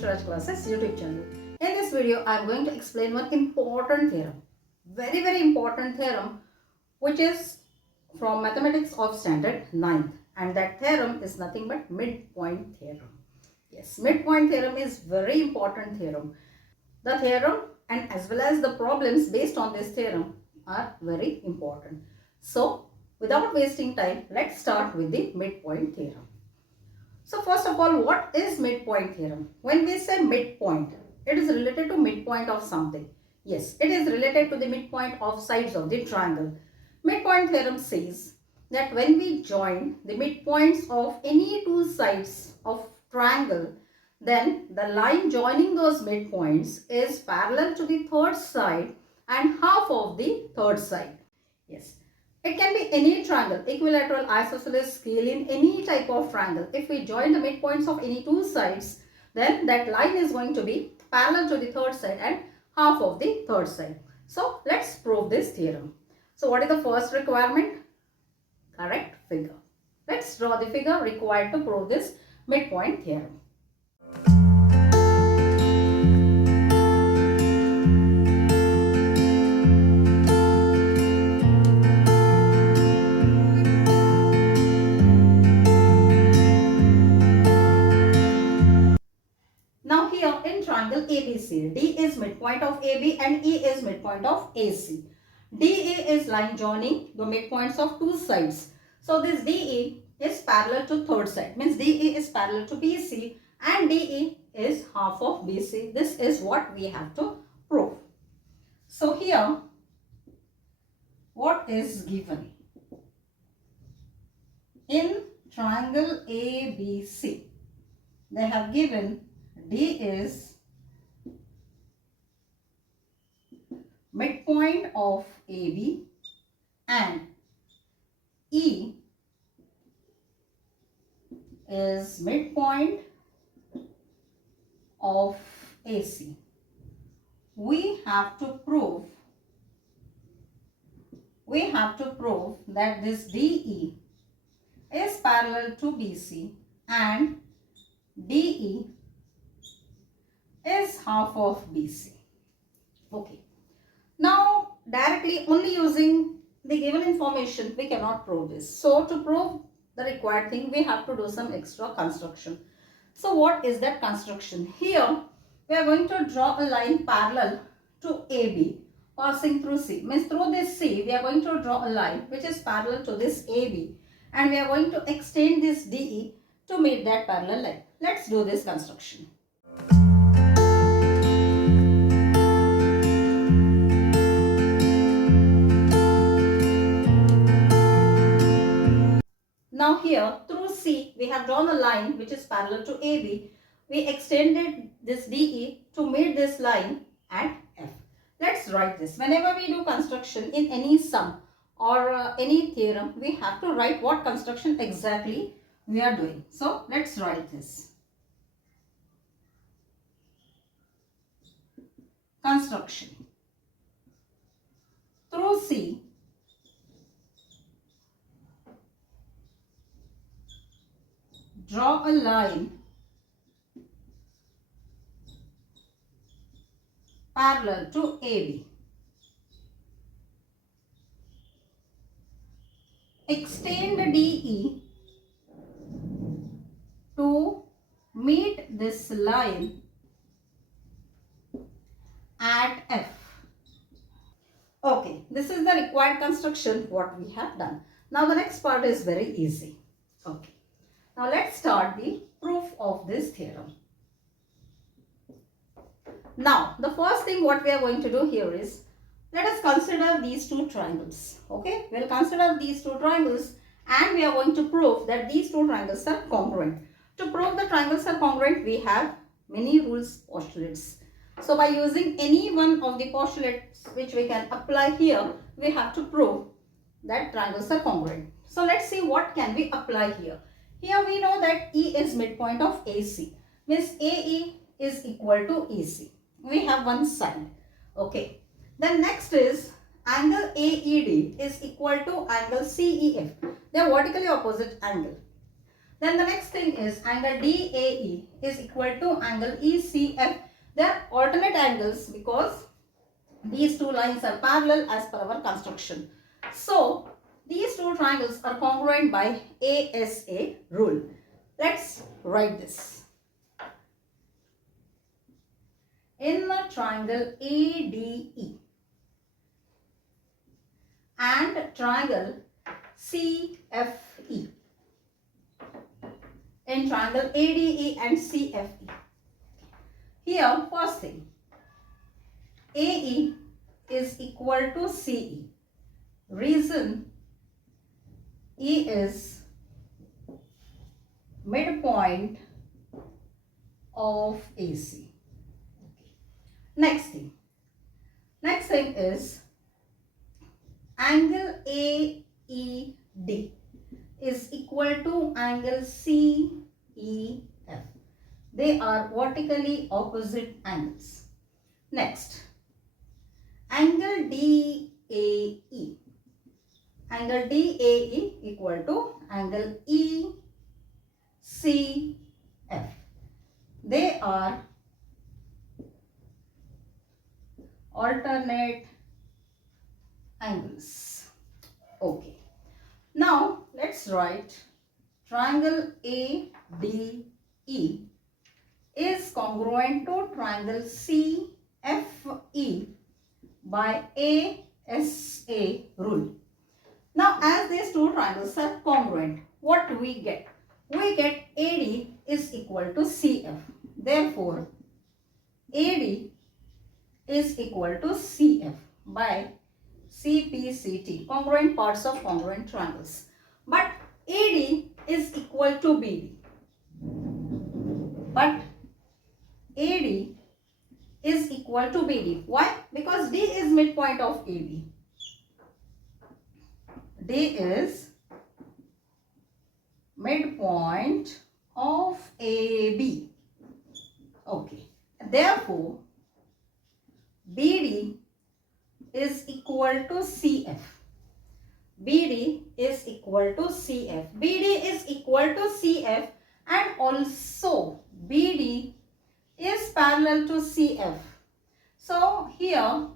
Suraj Classes YouTube channel. In this video, I am going to explain one important theorem. Very important theorem which is from Mathematics of Standard 9th, and that theorem is nothing but midpoint theorem. Yes, midpoint theorem is very important theorem. The theorem and as well as the problems based on this theorem are very important. So, without wasting time, let's start with the midpoint theorem. So first of all, what is midpoint theorem? When we say midpoint, it is related to midpoint of something. Yes, it is related to the midpoint of sides of the triangle. Midpoint theorem says that when we join the midpoints of any two sides of triangle, then the line joining those midpoints is parallel to the third side and half of the third side. Yes. It can be any triangle, equilateral, isosceles, scalene, any type of triangle. If we join the midpoints of any two sides, then that line is going to be parallel to the third side and half of the third side. So, let's prove this theorem. So, what is the first requirement? Correct figure. Let's draw the figure required to prove this midpoint theorem. Triangle ABC. D is midpoint of AB and E is midpoint of AC. DE is line joining the midpoints of two sides. So this DE is parallel to third side. Means DE is parallel to BC and DE is half of BC. This is what we have to prove. So here, what is given? In triangle ABC, they have given D is midpoint of AB and E is midpoint of AC. We have to prove that this DE is parallel to BC and DE is half of BC. Okay. Now, directly only using the given information, we cannot prove this. So, to prove the required thing, we have to do some extra construction. So, what is that construction? Here, we are going to draw a line parallel to AB passing through C. Means through this C, we are going to draw a line which is parallel to this AB. And we are going to extend this DE to meet that parallel line. Let's do this construction. Now here through C we have drawn a line which is parallel to AB. We extended this DE to meet this line at F. Let's write this. Whenever we do construction in any sum or any theorem, we have to write what construction exactly we are doing. So let's write this. Construction. Through C, draw a line parallel to AB. Extend DE to meet this line at F. Okay, this is the required construction what we have done. Now the next part is very easy. Okay. Now let's start the proof of this theorem. Now the first thing what we are going to do here is, let us consider these two triangles. Okay, we'll consider these two triangles and we are going to prove that these two triangles are congruent. To prove the triangles are congruent, we have many rules, postulates. So by using any one of the postulates which we can apply here, we have to prove that triangles are congruent. So let's see what can we apply here. Here we know that E is midpoint of AC. Means AE is equal to EC. We have one side. Okay. Then next is angle AED is equal to angle CEF. They are vertically opposite angle. Then the next thing is angle DAE is equal to angle ECF. They are alternate angles because these two lines are parallel as per our construction. So these two triangles are congruent by ASA rule. Let's write this. In the triangle ADE and triangle CFE, in triangle ADE and CFE, here first thing, AE is equal to CE. Reason, E is midpoint of AC. Next thing is angle AED is equal to angle CEF. They are vertically opposite angles. Next, angle DAE. Angle DAE equal to angle ECF. They are alternate angles. Okay. Now let's write triangle ADE is congruent to triangle CFE by ASA rule. Now as these two triangles are congruent, what do we get? We get AD is equal to CF. Therefore, AD is equal to CF by CPCT, congruent parts of congruent triangles. But AD is equal to BD. But AD is equal to BD. Why? Because D is midpoint of AB. D is midpoint of AB. Okay. Therefore, BD is equal to CF. BD is equal to CF. BD is equal to CF, and also BD is parallel to CF. So here,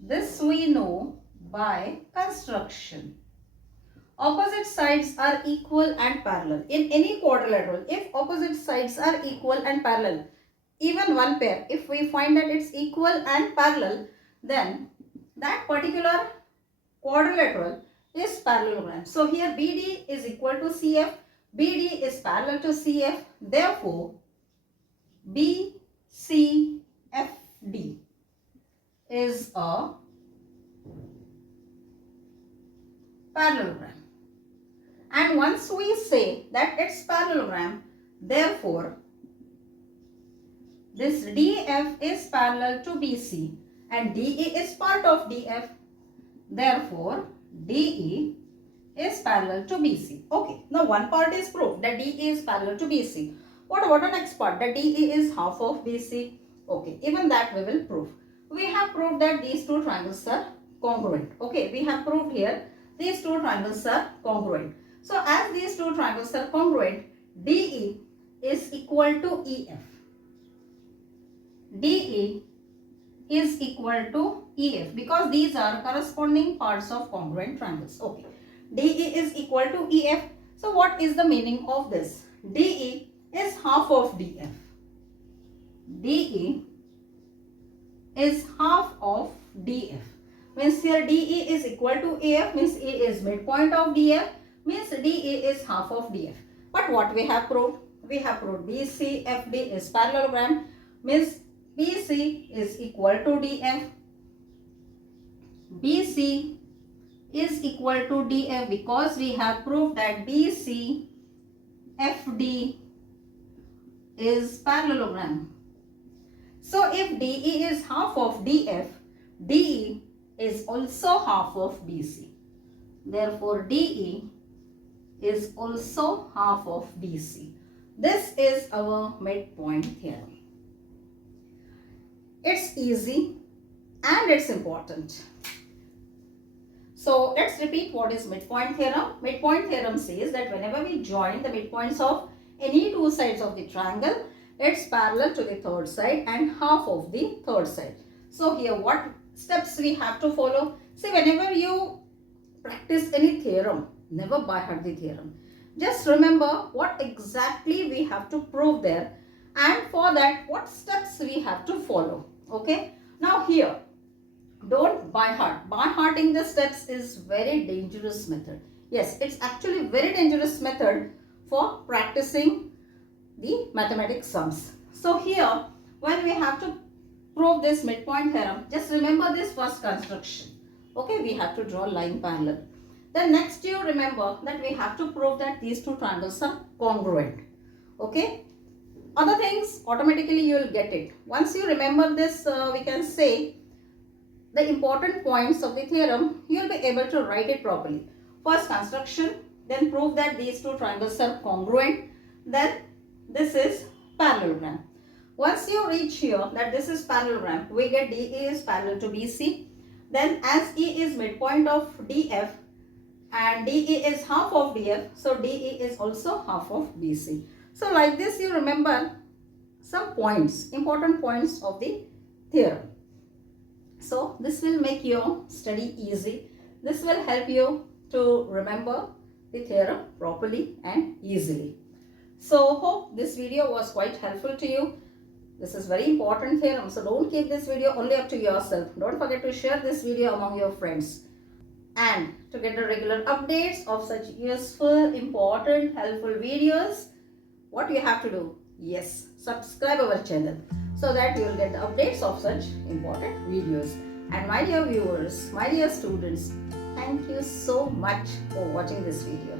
this we know by construction. Opposite sides are equal and parallel. In any quadrilateral, if opposite sides are equal and parallel, even one pair, if we find that it's equal and parallel, then that particular quadrilateral is parallelogram. So here BD is equal to CF, BD is parallel to CF, therefore BCFD is a parallelogram. And once we say that it's parallelogram, therefore this DF is parallel to BC and DE is part of DF. Therefore, DE is parallel to BC. Okay, now one part is proved that DE is parallel to BC. What about the next part? That DE is half of BC. Okay, even that we will prove. We have proved that these two triangles are congruent. Okay, we have proved here these two triangles are congruent. So, as these two triangles are congruent, DE is equal to EF. DE is equal to EF because these are corresponding parts of congruent triangles. Okay, DE is equal to EF. So, what is the meaning of this? DE is half of DF. DE is half of DF. Means here DE is equal to AF, means E is midpoint of DF, means DE is half of DF. But what we have proved? We have proved BCFD is parallelogram, means BC is equal to DF. BC is equal to DF because we have proved that BCFD is parallelogram. So if DE is half of DF, DE is also half of BC. Therefore, DE is also half of BC. This is our midpoint theorem. It's easy and it's important. So let's repeat what is midpoint theorem. Midpoint theorem says that whenever we join the midpoints of any two sides of the triangle, it's parallel to the third side and half of the third side. So here what steps we have to follow? See, whenever you practice any theorem, never by heart the theorem. Just remember what exactly we have to prove there, and for that what steps we have to follow. Okay. Now here, don't by heart. By hearting the steps is very dangerous method. Yes, it's actually very dangerous method for practicing the mathematics sums. So here, when we have to prove this midpoint theorem, just remember this first construction. Okay, we have to draw line parallel. Then next you remember that we have to prove that these two triangles are congruent. Okay. Other things automatically you will get it. Once you remember this, we can say the important points of the theorem, you will be able to write it properly. First construction, then prove that these two triangles are congruent. Then this is parallelogram. Once you reach here that this is parallelogram, we get DE is parallel to BC. Then as E is midpoint of DF and DE is half of DF, so DE is also half of BC. So like this you remember some points, important points of the theorem. So this will make your study easy. This will help you to remember the theorem properly and easily. So hope this video was quite helpful to you. This is very important theorem, so don't keep this video only up to yourself. Don't forget to share this video among your friends. And to get the regular updates of such useful, important, helpful videos, what you have to do? Yes, subscribe our channel so that you will get the updates of such important videos. And my dear viewers, my dear students, thank you so much for watching this video.